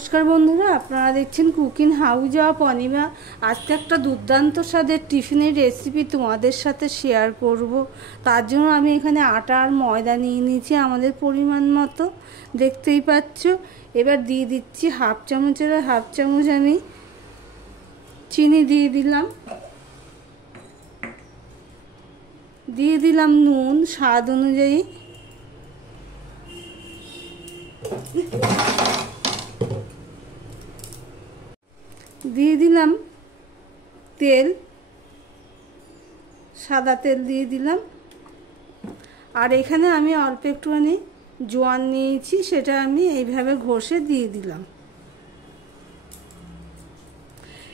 নমস্কার বন্ধুরা, আপনারা দেখছেন কুকিং হাউস অফ অনিমা। আজকে একটা দুর্দান্ত স্বাদের টিফিনের রেসিপি তোমাদের সাথে শেয়ার করব। তার জন্য আমি এখানে আটা আর ময়দা নিয়ে নিয়েছি আমাদের পরিমাণ মতো, দেখতেই পাচ্ছ। এবার দিয়ে দিচ্ছি হাফ চামচের হাফ চামচ আমি চিনি দিয়ে দিলাম নুন স্বাদ অনুযায়ী, দিয়ে দিলাম তেল, সাদা তেল দিয়ে দিলাম। আর এখানে আমি অল্প একটুখানি জোয়ান নিয়েছি, সেটা আমি এইভাবে ঘষে দিয়ে দিলাম।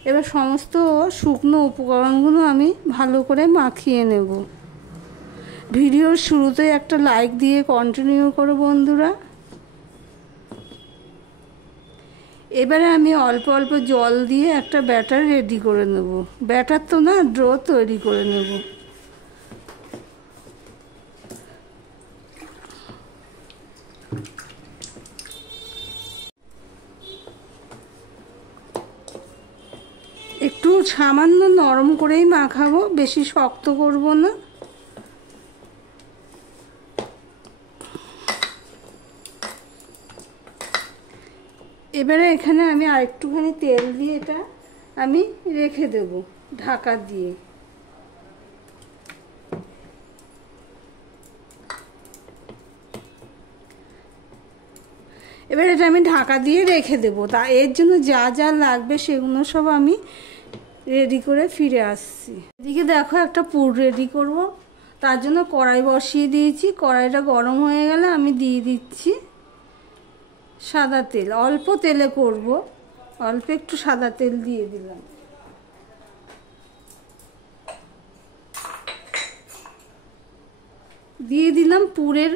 এবার সমস্ত শুকনো উপকরণগুলো আমি ভালো করে মাখিয়ে নেব। ভিডিওর শুরুতেই একটা লাইক দিয়ে কন্টিনিউ করো বন্ধুরা। এবারে আমি অল্প অল্প জল দিয়ে একটা ব্যাটার রেডি করে নেব। ব্যাটার তো না, ডো তৈরি করে নেব। একটু সামান্য নরম করেই মাখাবো, বেশি শক্ত করব না। এবারে এখানে আমি আরেকটুখানি তেল দিয়ে এটা আমি রেখে দেব ঢাকা দিয়ে। এবার এটা আমি ঢাকা দিয়ে রেখে দেব। তা এর জন্য যা যা লাগবে সেগুলো সব আমি রেডি করে ফিরে আসছি। এদিকে দেখো একটা পুর রেডি করব। তার জন্য কড়াই বসিয়ে দিয়েছি। কড়াইটা গরম হয়ে গেলে আমি দিয়ে দিচ্ছি সাদা তেল। অল্প তেলে করব, অল্প একটু সাদা তেল দিয়ে দিলাম। দিয়ে দিলাম পুরের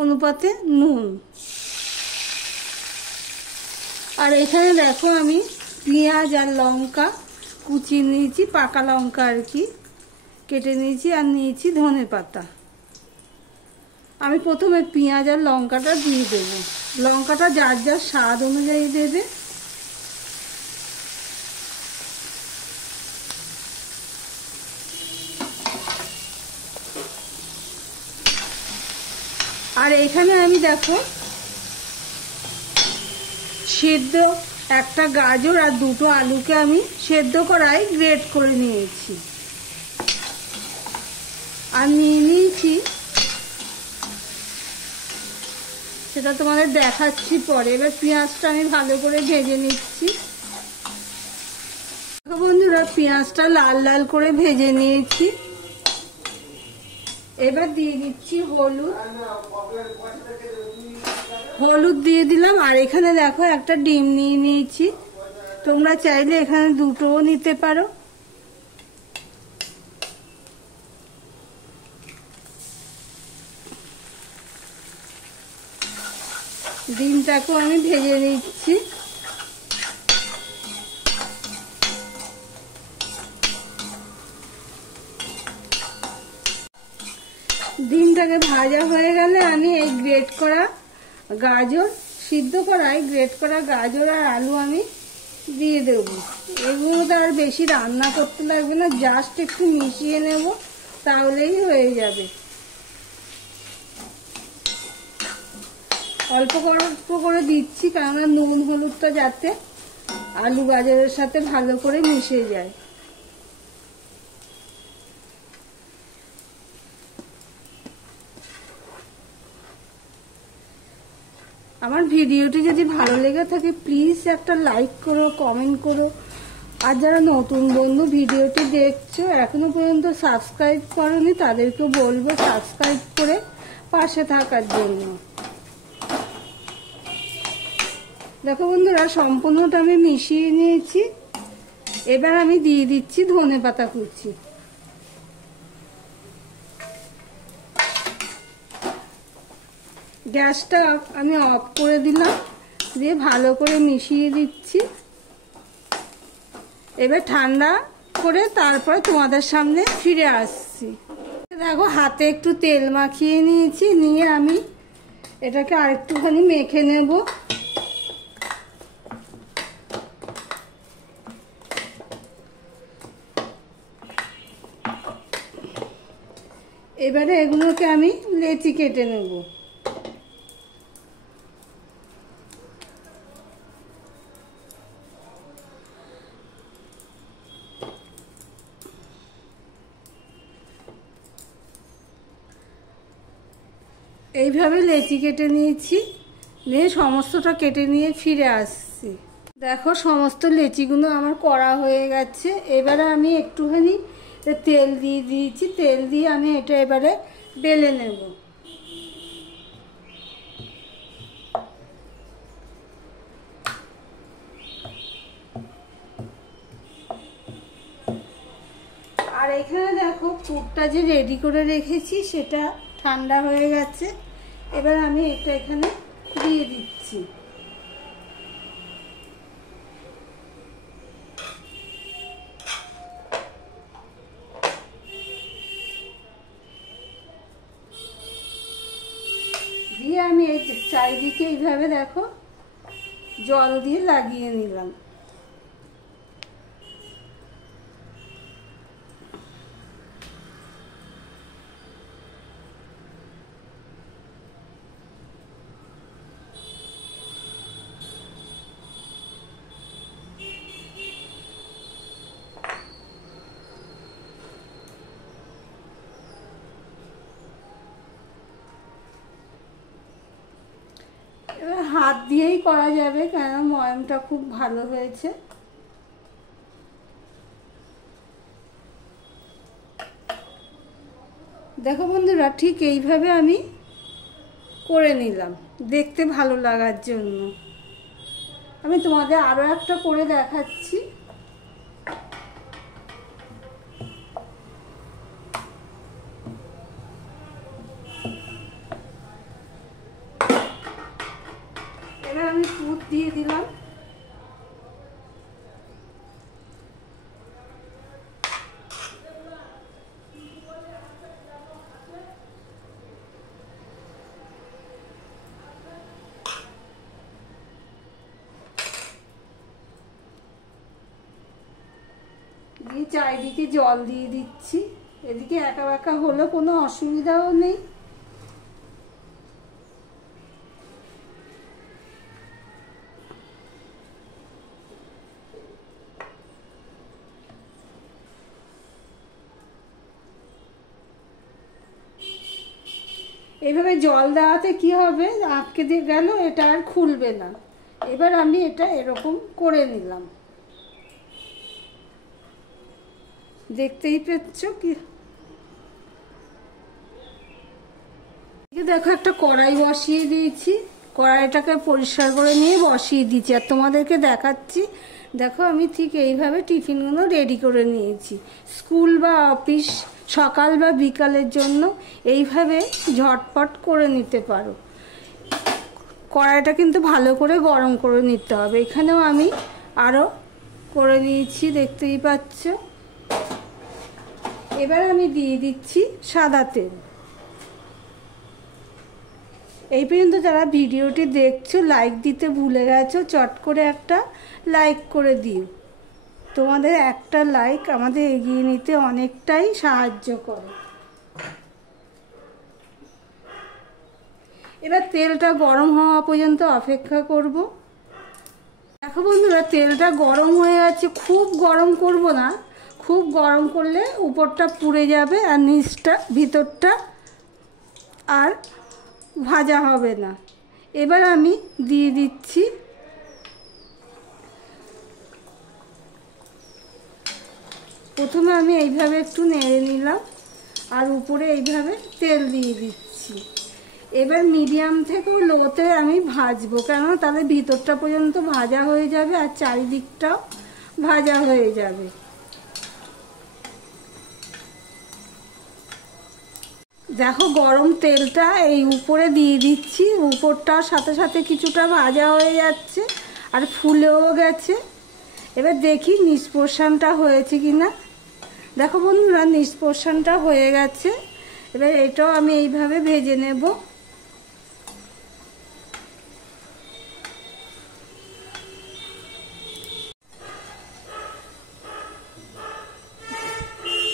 অনুপাতে নুন। আর এখানে দেখো আমি পেঁয়াজ আর লঙ্কা কুচিয়ে নিয়েছি, পাকা লঙ্কা আর কি কেটে নিয়েছি, আর নিয়েছি ধনেপাতা। আমি প্রথমে পেঁয়াজ আর লঙ্কাটা দিয়ে দেবো। লঙ্কাটা যার যার স্বাদ অনুযায়ী দেবে। আর এখানে আমি দেখো সেদ্ধ একটা গাজর আর দুটো আলুকে আমি সেদ্ধ করাই গ্রেট করে নিয়েছি। আর নিয়ে নিয়েছি, সেটা তোমাদের দেখাচ্ছি পরে। এবার পেঁয়াজটা আমি ভালো করে ভেজে নিচ্ছি। বন্ধুরা, পেঁয়াজটা লাল লাল করে ভেজে নিয়েছি। এবার দিয়ে দিচ্ছি হলুদ দিয়ে দিলাম। আর এখানে দেখো একটা ডিম নিয়ে নিয়েছি। তোমরা চাইলে এখানে দুটোও নিতে পারো। ডিমটাকেও আমি ভেজে নিচ্ছি। ডিমটাকে ভাজা হয়ে গেলে আমি এই গ্রেট করা গাজর, সিদ্ধ করাই গ্রেট করা গাজর আর আলু আমি দিয়ে দেব। এগুলো তো আর বেশি রান্না করতে লাগবে না, জাস্ট একটু মিশিয়ে নেব, তাহলেই হয়ে যাবে। অল্প অল্প করে দিচ্ছি, কারণ নুন হলুদটা যাতে আলু গাজরের সাথে ভালো করে মিশে যায়। আমার ভিডিওটি যদি ভালো লেগে থাকে প্লিজ একটা লাইক করো, কমেন্ট করো। আর যারা নতুন বন্ধু ভিডিওটি দেখছো এখনো পর্যন্ত সাবস্ক্রাইব করোনি, তাদেরকে বলবো সাবস্ক্রাইব করে পাশে থাকার জন্য। দেখো বন্ধুরা, সম্পূর্ণটা আমি মিশিয়ে নিয়েছি। এবার আমি দিয়ে দিচ্ছি ধনেপাতা কুচি। গ্যাসটা আমি অফ করে দিলাম, দিয়ে ভালো করে মিশিয়ে দিচ্ছি। এবার ঠান্ডা করে তারপরে তোমাদের সামনে ফিরে আসছি। দেখো হাতে একটু তেল মাখিয়ে নিয়েছি, নিয়ে আমি এটাকে আরেকটুখানি মেখে নেব। এবারে এগুলোকে আমি লেচি কেটে নেব। এইভাবে লেচি কেটে নিয়েছি, নিয়ে সমস্তটা কেটে নিয়ে ফিরে আসছি। দেখো সমস্ত লেচিগুলো আমার করা হয়ে গেছে। এবারে আমি একটুখানি তেল দিয়ে দিয়েছি, তেল দিয়ে আমি এটা এবারে বেলে নেব। আর এখানে দেখো পুরটা যে রেডি করে রেখেছি সেটা ঠান্ডা হয়ে গেছে। এবার আমি এটা এখানে দিয়ে দিচ্ছি। দিয়ে আমি এই চারিদিকে এইভাবে দেখো জল দিয়ে লাগিয়ে নিলাম। এবার হাত দিয়েই করা যাবে, কেন ময়ামটা খুব ভালো হয়েছে। দেখো বন্ধুরা, ঠিক এইভাবে আমি করে নিলাম দেখতে ভালো লাগার জন্য। আমি তোমাদের আরো একটা করে দেখাচ্ছি। এবার আমি পুর দিয়ে দিলাম। দিয়ে চারিদিকে জল দিয়ে দিচ্ছি। এদিকে একা একা হলে কোনো অসুবিধাও নেই। এইভাবে জল দেওয়াতে কি হবে, আটকে দিয়ে গেল এটা আর খুলবে না। এবার আমি এটা এরকম করে নিলাম, দেখতেই পাচ্ছ কি। দেখো একটা কড়াই বসিয়ে দিয়েছি, কড়াইটাকে পরিষ্কার করে নিয়ে বসিয়ে দিয়েছি আর তোমাদেরকে দেখাচ্ছি। দেখো আমি ঠিক এইভাবে টিফিনগুলো রেডি করে নিয়েছি। স্কুল বা অফিস সকাল বা বিকালের জন্য এইভাবে ঝটপট করে নিতে পারো। কড়াইটা কিন্তু ভালো করে গরম করে নিতে হবে। এখানেও আমি আরও করে নিয়েছি, দেখতেই পাচ্ছ। এবার আমি দিয়ে দিচ্ছি সাদা তেল। এই পর্যন্ত যারা ভিডিওটি দেখছো লাইক দিতে ভুলে গেছো, চট করে একটা লাইক করে দিও। তোমাদের একটা লাইক আমাদের এগিয়ে নিতে অনেকটাই সাহায্য করে। এবার তেলটা গরম হওয়া পর্যন্ত অপেক্ষা করব। দেখো বন্ধুরা, তেলটা গরম হয়ে গেছে। খুব গরম করব না, খুব গরম করলে উপরটা পুড়ে যাবে আর নিচটা ভিতরটা আর ভাজা হবে না। এবার আমি দিয়ে দিচ্ছি প্রথমে আমি এইভাবে একটু নেড়ে নিলাম আর উপরে এইভাবে তেল দিয়ে দিচ্ছি। এবার মিডিয়াম থেকে লোতে আমি ভাজবো, কেননা তাহলে ভিতরটা পর্যন্ত ভাজা হয়ে যাবে আর চারিদিকটাও ভাজা হয়ে যাবে। দেখো গরম তেলটা এই উপরে দিয়ে দিচ্ছি, উপরটার সাথে সাথে কিছুটা ভাজা হয়ে যাচ্ছে আর ফুলেও গেছে। এবার দেখি নিচ পোর্শনটা হয়েছে কিনা। দেখো বন্ধুরা, নিচ পোর্শনটা হয়ে গেছে। এবার এটাও আমি এইভাবে ভেজে নেব।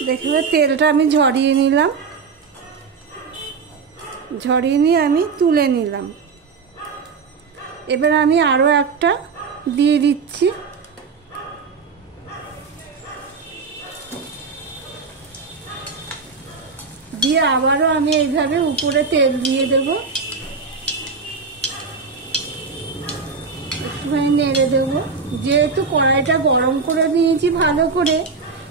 দেখবে তেলটা আমি ঝরিয়ে নিলাম। ঝরিয়ে নিয়ে আমি তুলে নিলাম। এবার আমি আরও একটা দিয়ে দিচ্ছি। দিয়ে আবারও আমি এইভাবে উপরে তেল দিয়ে দেব, একটুখানি নেড়ে দেবো। যেহেতু কড়াইটা গরম করে নিয়েছি ভালো করে,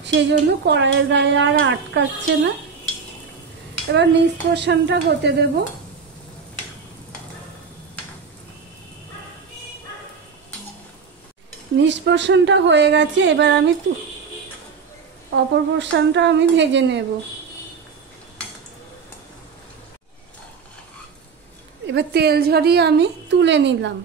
সেই জন্য কড়াইয়ের গায়ে আর আটকাচ্ছে না। এবার নিচ পোর্শনটা হতে দেব। নিচ পোর্শনটা হয়ে গেছে, এবার আমি অপর পোর্শনটা আমি ভেজে নেব। এবার তেল ঝরিয়ে আমি তুলে নিলাম।